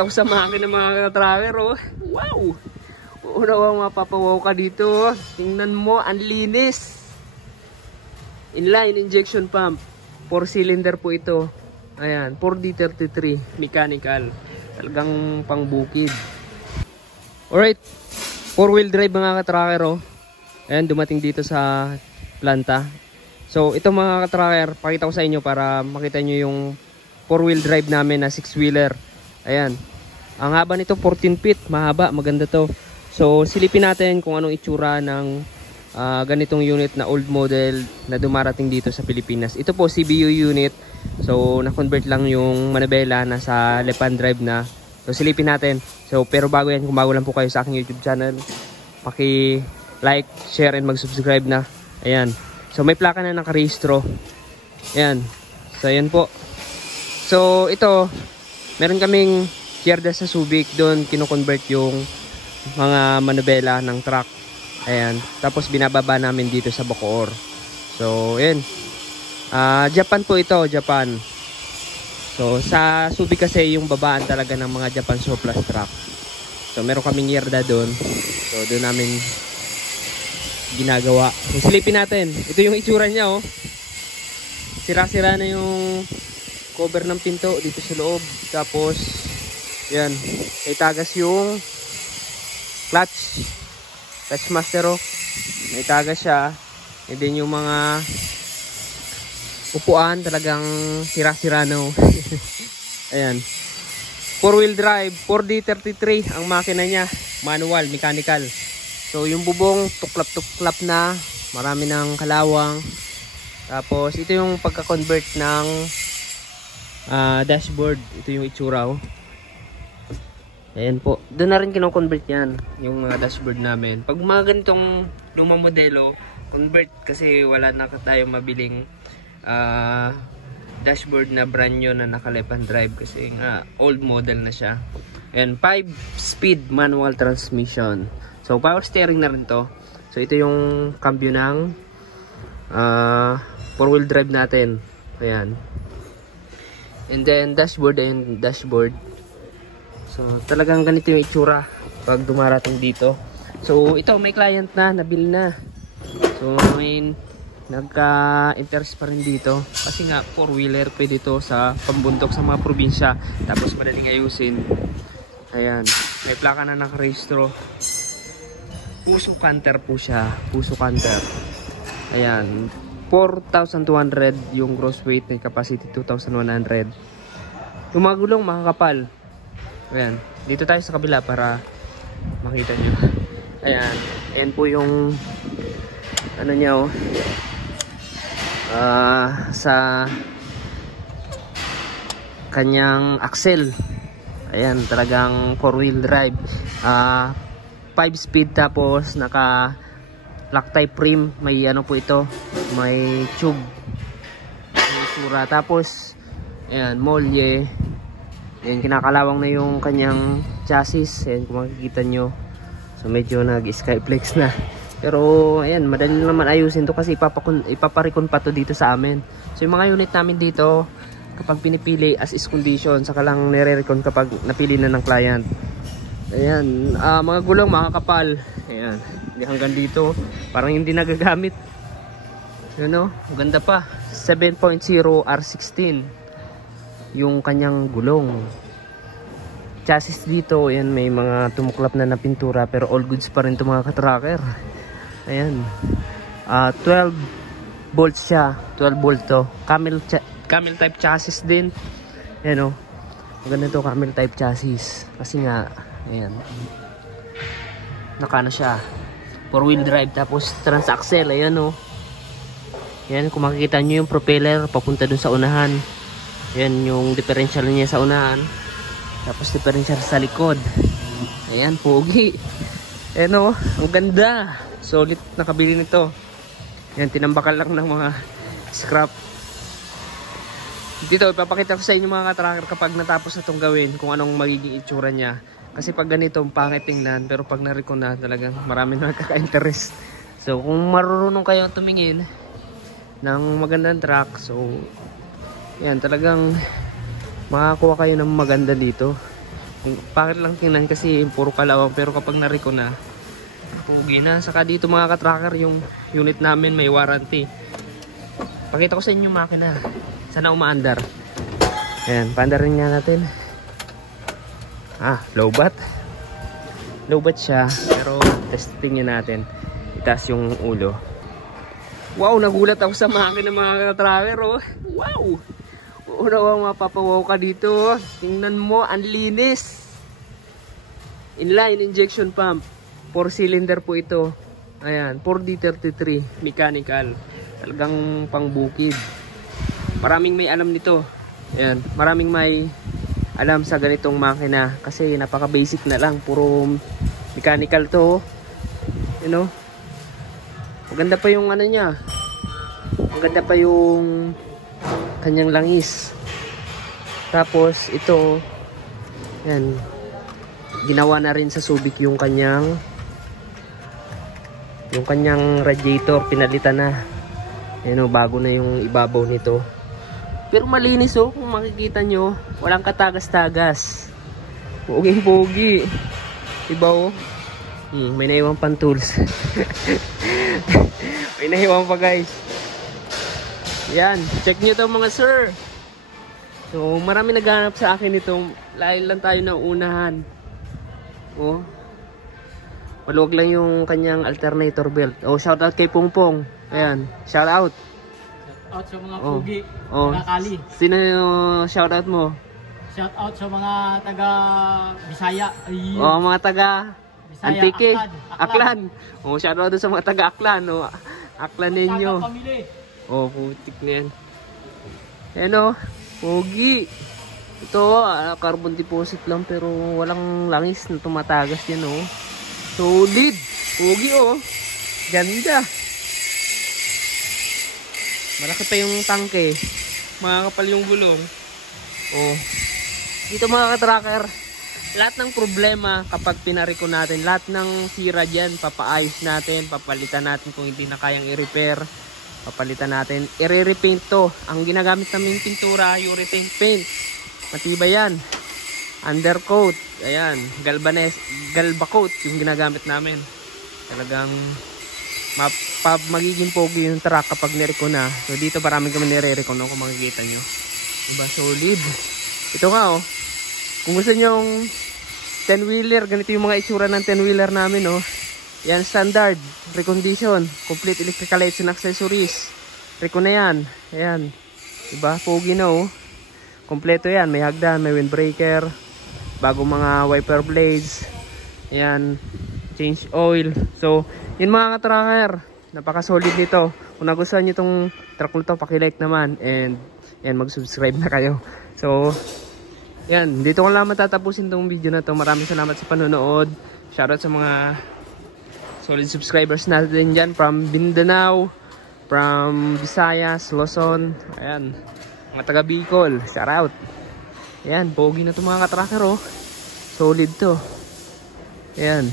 Papakita ko sa makina mga tracker, oh. Wow! Unawang mapapawaw ka dito. Tingnan mo, ang linis. Inline injection pump. 4-cylinder po ito. Ayan, 4D33 mechanical. Talagang pangbukid. Alright, 4-wheel drive mga katracker, oh. Ayan, dumating dito sa planta. So, ito mga katracker, pakita ko sa inyo para makita nyo yung 4-wheel drive namin na 6-wheeler. Ayan, ang haba nito 14 feet, mahaba, maganda to. So, silipin natin kung anong itsura ng ganitong unit na old model na dumarating dito sa Pilipinas. Ito po CBU unit. So na-convert lang yung manabela na sa left-hand drive na. So silipin natin. So pero bago yan, kung bago lang po kayo sa aking YouTube channel, paki-like, share and mag-subscribe na. Ayan. So may plaka na nakarehistro. Ayan. So ayan po. So ito, meron kaming yarda sa Subic. Doon kino-convert yung mga manabela ng truck. Ayan, tapos binababa namin dito sa Bacoor. So, ayan. Japan po ito, Japan. So, sa Subic kasi yung babaan talaga ng mga Japan surplus truck. So, meron kaming yarda doon. So, doon namin ginagawa. So, silipin natin. Ito yung itsura niya, oh. Sira-sira na yung cover ng pinto dito sa loob. Tapos, ayan, may tagas yung clutch master, oh. May tagas siya. And then yung mga upuan talagang sira-sira, no. Ayan, 4-wheel drive, 4D33 ang makina niya, manual, mechanical. So yung bubong tuklap-tuklap na, marami ng kalawang. Tapos ito yung pagka-convert ng dashboard. Ito yung itsura, oh. Ayan po. Doon na rin kino-convert yan, yung mga dashboard namin. Pag mga ganitong lumang modelo, convert kasi wala na tayong mabiling dashboard na brand new na naka left hand drive kasi nga old model na siya. Ayan, 5-speed manual transmission. So power steering na rin to. So ito yung cambio ng 4-wheel drive natin. Ayan. And then dashboard and dashboard. So talagang ganito yung itsura pag dumarating dito. So ito may client na, nabili na. So may nagka-interest pa rin dito kasi nga 4-wheeler pwede ito sa pambundok sa mga probinsya, tapos madaling ayusin. Ayan, may plaka na nakarehistro. Puso Canter po siya, Puso Canter. Ayan, 4,200 yung gross weight, may capacity 2,100. Yung mga gulong makakapal. Ayan, dito tayo sa kabila para makita nyo. Ayan, ayan po yung ano niya, oh. Sa kanyang axle. Ayan, talagang 4-wheel drive. 5-speed tapos naka lock type rim. May ano po ito, may tube, may sura. Tapos ayan, molye. Ayan, kinakalawang na yung kanyang chassis. Ayan, kung makikita nyo. So medyo nag-skyflex na. Pero ayan, madali naman ayusin to kasi ipaparikon pa to dito sa amin. So yung mga unit namin dito, kapag pinipili as is condition, saka lang nire-recon kapag napili na ng client. Ayan, mga gulong makakapal. Ayan, hindi hanggang dito, parang hindi nagagamit. Yun, no? Ganda pa. 7.0 R16 yung kanyang gulong. Chassis dito, ayan, may mga tumuklap na pintura, pero all goods pa rin to mga katracker. Ayan, 12 volts siya, 12 volt to. Camel type chassis din. Ayan, oh, maganda to, camel type chassis kasi nga ayan, nakano siya, 4-wheel drive tapos transaxle. Ayan, oh, ayan, kung makikita nyo yung propeller papunta dun sa unahan. Ayan yung differential niya sa unahan, tapos differential sa likod. Ayan, pogi. Ayan, oh, ang ganda. Solid nakabili nito. Ayan, tinambakan lang ng mga scrap. Dito, ipapakita ko sa inyo mga katracker kapag natapos na itong gawin, kung anong magiging itsura niya. Kasi pag ganito, pangit tingnan, pero pag na-recon na, talagang marami na nagkaka-interest. So, kung marunong kayo tumingin ng magandang truck, so, yan, talagang makakuha kayo ng maganda dito. Bakit lang tingnan kasi puro kalawang, pero kapag nariko na, pugi na. Saka dito mga ka-tracker, yung unit namin may warranty. Pakita ko sa inyo yung makina. Sana umaandar. Ayan, paandarin nga natin. Low bat. Low bat siya, pero testing nyo natin. Itaas yung ulo. Wow, nagulat ako sa makina mga ka-tracker, oh. Wow! Unawang mapapawaw ka dito, oh. Tingnan mo, ang linis. Inline injection pump. 4-cylinder po ito. Ayan, 4D33 mechanical. Talagang pangbukid. Maraming may alam nito. Ayan, maraming may alam sa ganitong makina kasi napaka basic na lang, puro mechanical to. You know? Maganda pa yung ano niya. Maganda pa yung kanyang langis. Tapos ito, yan, ginawa na rin sa Subic yung kanyang radiator, pinalitan na. Ayan o, bago na yung ibabaw nito. Pero malinis o, kung makikita nyo, walang katagas-tagas. Pogi-pogi. Diba o? May naiwan pang tools. May naiwan pa guys. Yan, check nyo to mga sir. So, marami naghanap sa akin itong, lahil lang tayo na unahan. Oh. Maluwag lang yung kanyang alternator belt. Oh, shout out kay Pongpong. Ayan, shout out. Shout out sa mga pugi, mga kali. Sino yung shout out mo? Shout out sa mga taga Bisaya. Mga taga Bisaya, Antique, Aklan. Oh, shout out sa mga taga Aklan. Oh, Aklan ninyo. Oh, putik na yan. Ayan o, pogi. Ito, carbon deposit lang pero walang langis na tumatagas yan o. Solid. Pogi o. Ganda. Malaki pa yung tangke. Makakapal yung gulong. Oh. Dito mga ka-tracker, lahat ng problema kapag pinariko natin, lahat ng sira dyan, papaayos natin, papalitan natin kung hindi na kayang i-repair. Papalitan natin. I-repaint to. Ang ginagamit namin pintura, urethane paint. Matibay yan. Undercoat. Ayan. Galbacoat yung ginagamit namin. Talagang magiging pogi yung truck kapag nireko na. So dito maraming kami nire-reco no, kung makikita nyo. Diba? Solid. Ito nga oh. Kung gusto nyo yung 10-wheeler, ganito yung mga itsura ng 10-wheeler namin oh. Yan standard. Recondition. Complete electrical lights and accessories. Reco na yan. Ayan. Diba? Pogi na oh. Kompleto yan. May hagdan, may windbreaker. Bagong mga wiper blades. Ayan. Change oil. So, yun mga ka-tracker. Napaka-solid nito. Kung nagustuhan nyo itong truck na ito, pakilike naman. And, yan, mag-subscribe na kayo. So, yan. Dito ko lang matatapusin itong video na ito. Maraming salamat sa panonood. Shoutout sa mga solid subscribers natin dyan. From Mindanao, from Visayas, Luzon. Ayan. Mga taga Bicol. Shoutout. Ayan. Pogi na ito mga ka-tracker oh. Solid to. Ayan.